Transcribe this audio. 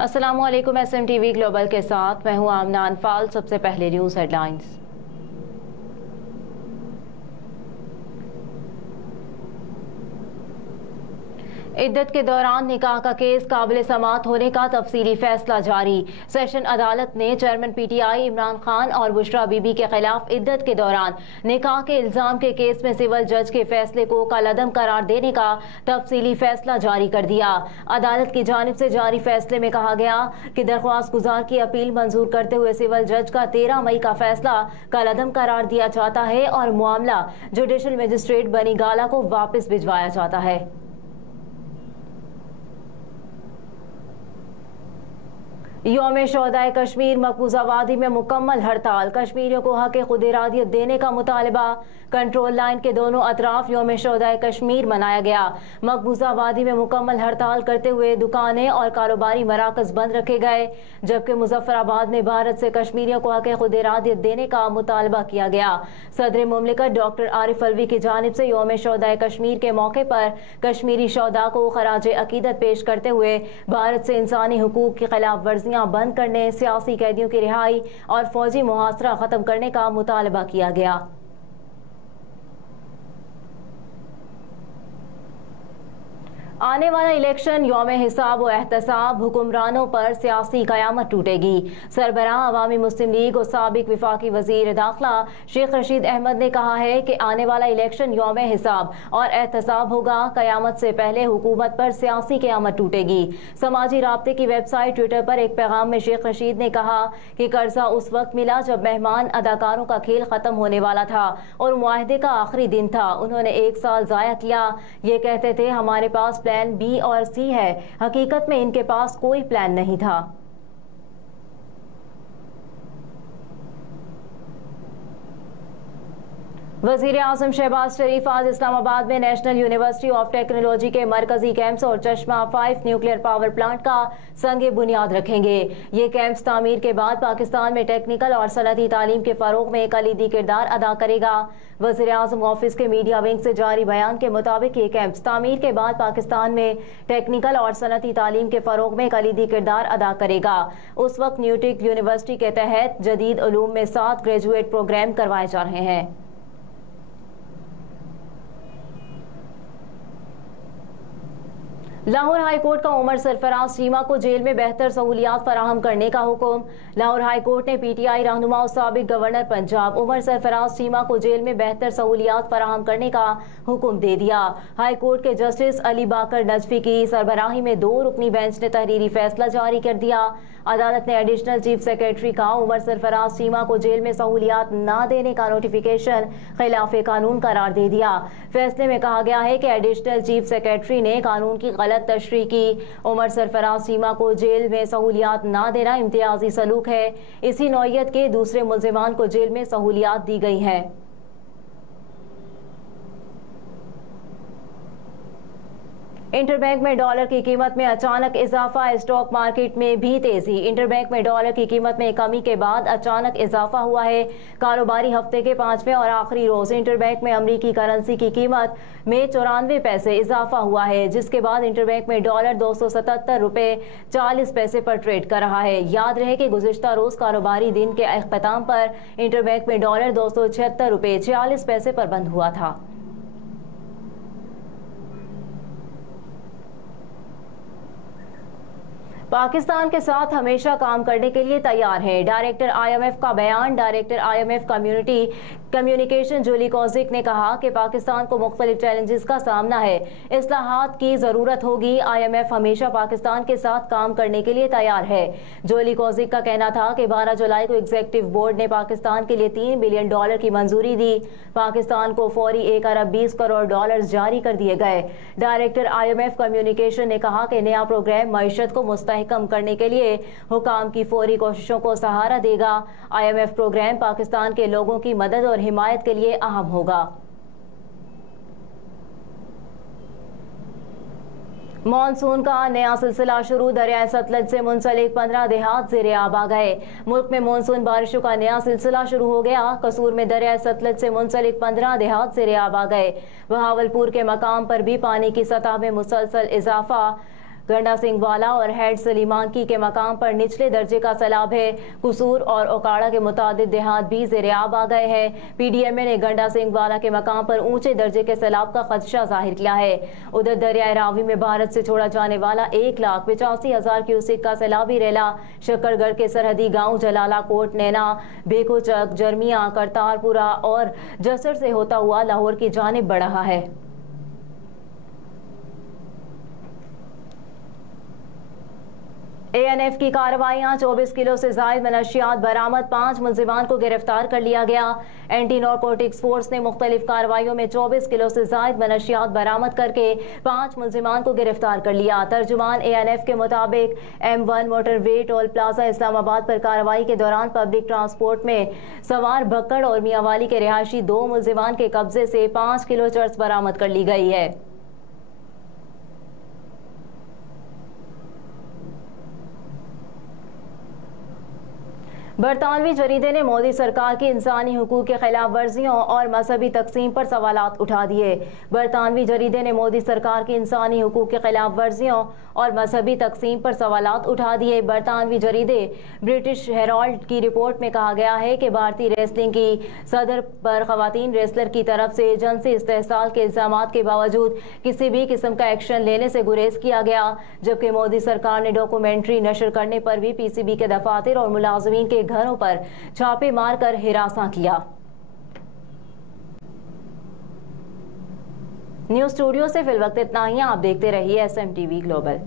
अस्सलामुअलैकुम। SMTV global के साथ मैं हूं आमना अनफाल। सबसे पहले न्यूज़ हेडलाइंस। इद्दत के दौरान निकाह का केस काबिल समाअत होने का तफसीली फैसला जारी। सेशन अदालत ने चेयरमैन PTI इमरान खान और बुशरा बीबी के खिलाफ इद्दत के दौरान निकाह के इल्जाम के केस में सिविल जज के फैसले को कलअदम करार देने का तफसीली फैसला जारी कर दिया। अदालत की जानिब से जारी फैसले में कहा गया कि दरख्वास्त गुजार की अपील मंजूर करते हुए सिविल जज का 13 मई का फैसला कलअदम करार दिया जाता है और मामला जुडिशल मजिस्ट्रेट बनी गाला को वापस भिजवाया जाता है। यौम शोहदाए कश्मीर मकबूजा वादी में मुकम्मल हड़ताल। कश्मीरियों को हक खुद इरादियत देने का मुतालबा। कंट्रोल लाइन के दोनों अतराफ यौम शोहदाए कश्मीर मनाया गया। मकबूजा वादी में मुकम्मल हड़ताल करते हुए दुकानें और कारोबारी मराकज बंद रखे गए, जबकि मुजफ्फराबाद में भारत से कश्मीरियों को हक खुद इरादियत देने का मुतालबा किया गया। सदर मुमलिकत डॉक्टर आरिफ अलवी की जानिब से यौम शोहदाए कश्मीर के मौके पर कश्मीरी शोहदा को खराज अकीदत पेश करते हुए भारत से इंसानी हुकूक की खिलाफ वर्जियां बंद करने, सियासी कैदियों की रिहाई और फौजी मुहासरा खत्म करने का मुतालबा किया गया। आने वाला इलेक्शन यौम हिसाब व एहतसाब, हुक्मरानों पर सियासी कयामत टूटेगी। सरबराह अवामी मुस्लिम लीग और साबिक विफाकी वजीर दाखिला शेख रशीद अहमद ने कहा है कि आने वाला इलेक्शन यौम हिसाब और एहतसाब होगा। कयामत से पहले हुकूमत पर सियासी कयामत टूटेगी। समाजी राब्ते की वेबसाइट ट्विटर पर एक पैगाम में शेख रशीद ने कहा कि कर्जा उस वक्त मिला जब मेहमान अदाकारों का खेल खत्म होने वाला था और मुआहदे का आखिरी दिन था। उन्होंने 1 साल जाया किया। ये कहते थे हमारे पास प्लान B और C है, हकीकत में इनके पास कोई प्लान नहीं था। वजीर आजम शहबाज शरीफ आज इस्लामाबाद में नेशनल यूनिवर्सिटी ऑफ टेक्नोलॉजी के मरकजी कैंप्स और चश्मा 5 न्यूक्लियर पावर प्लांट का संगे बुनियाद रखेंगे। ये कैंप्स तामीर के बाद पाकिस्तान में टेक्निकल और सनअती तालीम के फरोग में कलीदी किरदार अदा करेगा। वजीर आजम ऑफिस के मीडिया विंग से जारी बयान के मुताबिक ये कैंप्स तामीर के बाद पाकिस्तान में टेक्निकल और सनअती तालीम के फरोग में कलीदी किरदार अदा करेगा। उस वक्त न्यूटिक यूनिवर्सिटी के तहत जदीद उलूम में 7 ग्रेजुएट प्रोग्राम करवाए जा रहे हैं। लाहौर हाई कोर्ट का उमर सरफराज चीमा को जेल में बेहतर सहूलियात फराहम करने का हुक्म। लाहौर हाई कोर्ट ने PTI रहनुमा और साबिक गवर्नर पंजाब उमर सरफराज चीमा को जेल में बेहतर सहूलियात फराहम करने का हुक्म दे दिया। हाई कोर्ट के जस्टिस अली बाकर नजफी की सरबराही में 2 रुकनी बेंच ने तहरीरी फैसला जारी कर दिया। अदालत ने एडिशनल चीफ सेक्रेटरी का उमर सरफराज चीमा को जेल में सहूलियात न देने का नोटिफिकेशन खिलाफ कानून करार दे दिया। फैसले में कहा गया है कि एडिशनल चीफ सेक्रेटरी ने कानून की गलत तशरीह की। उमर सरफराज चीमा को जेल में सहूलियात न देना इम्तियाजी सलूक है। इसी नौइयत के दूसरे मुल्जिमान को जेल में सहूलियात दी गई है। इंटरबैंक में डॉलर की कीमत में अचानक इजाफा, स्टॉक मार्केट में भी तेजी। इंटरबैंक में डॉलर की कीमत में कमी के बाद अचानक इजाफा हुआ है। कारोबारी हफ्ते के 5वें और आखिरी रोज इंटरबैंक में अमरीकी करेंसी की कीमत में 94 पैसे इजाफा हुआ है, जिसके बाद इंटरबैंक में डॉलर 277 रुपये 40 पैसे पर ट्रेड कर रहा है। याद रहे कि गुज़िश्ता रोज कारोबारी दिन के अख्ताम पर इंटरबैंक में डॉलर 276 रुपये 46 पैसे पर बंद हुआ था। पाकिस्तान के साथ हमेशा काम करने के लिए तैयार है, डायरेक्टर IMF का बयान। Director IMF communication Julie Kozack ने कहा कि पाकिस्तान को मुख्तलिफ चैलेंजेस का सामना है, इस्लाहात की ज़रूरत होगी। IMF हमेशा पाकिस्तान के साथ काम करने के लिए तैयार है। जूली कोजिक का कहना था कि 12 जुलाई को एग्जीक्यूटिव बोर्ड ने पाकिस्तान के लिए $3 बिलियन की मंजूरी दी। पाकिस्तान को फौरी $1 अरब 20 करोड़ जारी कर दिए गए। डायरेक्टर IMF कम्युनिकेशन ने कहा कि नया प्रोग्राम मईशत को कम करने के लिए हुकाम की फौरी कोशिशों को सहारा देगा। IMF प्रोग्राम पाकिस्तान के लोगों की मदद और हिमायत के लिए अहम होगा। मॉनसून का नया सिलसिला शुरू। दरियाए सतलज से मुंसलिक 15 देहात ज़ेरे आब आ गए। मुल्क में मॉनसून बारिशों का नया सिलसिला शुरू हो गया। कसूर में दरियाए सतलज से मुंसलिक 15 देहात ज़ेरे आब आ गए। बहावलपुर के मकाम पर भी पानी की सतह में मुसलसल इजाफा। गंडा सिंह वाला और हेड सलीमानकी के मकाम पर निचले दर्जे का सैलाब है। कुसूर और ओकाड़ा के मुतादिद देहात भी ज़ेर-ए-आब आ गए हैं। PDMA ने गंडा सिंह वाला के मकाम पर ऊंचे दर्जे के सैलाब का खदशा जाहिर किया है। उधर दरियाए रावी में भारत से छोड़ा जाने वाला 1,85,000 क्यूसेक का सैलाबी रेला शक्करगढ़ के सरहदी गांव जलाला कोट, नैना, बेकोचक, जरमिया, करतारपुरा और जसर से होता हुआ लाहौर की जानिब बढ़ रहा है। ANF की कार्रवाइयां 24 किलो से जायद मनशियात बरामद, 5 मुलजिमान को गिरफ्तार कर लिया गया। एंटी नारकोटिक्स फोर्स ने मुख्तलिफ कार्रवाइयों में 24 किलो से जायद मनशियात बरामद करके 5 मुलजिमान को गिरफ्तार कर लिया। तर्जुमान ANF के मुताबिक M1 motorway toll plaza Islamabad पर कार्रवाई के दौरान पब्लिक ट्रांसपोर्ट में सवार भक्कड़ और मियांवाली के रिहायशी 2 मुलजिमान के कब्जे से 5 किलो चर्स बरामद कर ली गई है। बरतानवी जरीदे ने मोदी सरकार की इंसानी हुकूक के खिलाफ वर्जियों और मजहबी तकसीम पर सवालात उठा दिए। बरतानवी जरीदे ने मोदी सरकार की इंसानी हुकूक के खिलाफ वर्जियों और मजहबी तकसीम पर सवालात उठा दिए। बरतानवी जरीदे ब्रिटिश हेराल्ड की रिपोर्ट में कहा गया है कि भारतीय रेसलिंग की सदर पर खवातीन रेसलर की तरफ से जिनसी इस्तेहसाल के इल्जामात के बावजूद किसी भी किस्म का एक्शन लेने से गुरेज किया गया, जबकि मोदी सरकार ने डॉक्यूमेंट्री नशर करने पर भी PCB के दफातर और मुलाजमीन के घरों पर छापे मारकर हिरासा किया। न्यूज़ स्टूडियो से फिलवक्त इतना ही। आप देखते रहिए SMTV ग्लोबल।